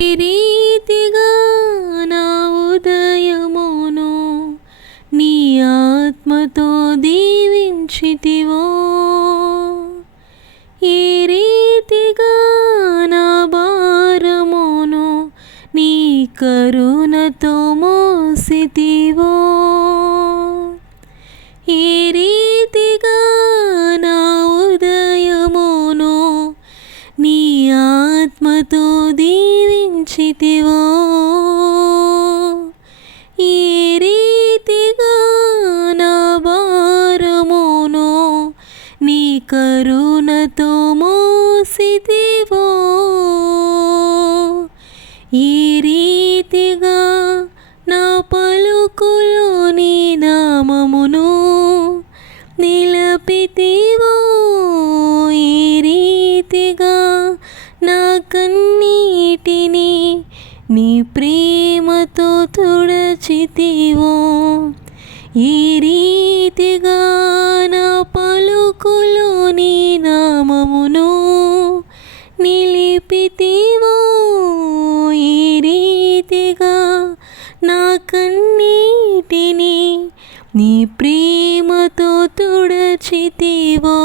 ఈ రీతిగా నా ఉదయమును నీ ఆత్మతో దీవించితివో, ఈ రీతిగా నా భారమును నీ కరుణతో మోసితివో, ఈ రీతిగా నా ఉదయమును నీ ఆత్మతో దీవించితివో, ఈ రీతిగా నా భారమును నీ కరుణతో మోసితివో, ఈ రీతిగా నా పలుకులో నీ నామమును నిలపితివో, ఈ రీతిగా నా కన్నీటిని నీ ప్రేమతో తుడచితివో, ఈ రీతిగా నా పలుకులో నీ నామమును నిలిపితివో, ఈ రీతిగా నా కన్నీటిని నీ ప్రేమతో తుడచితివో.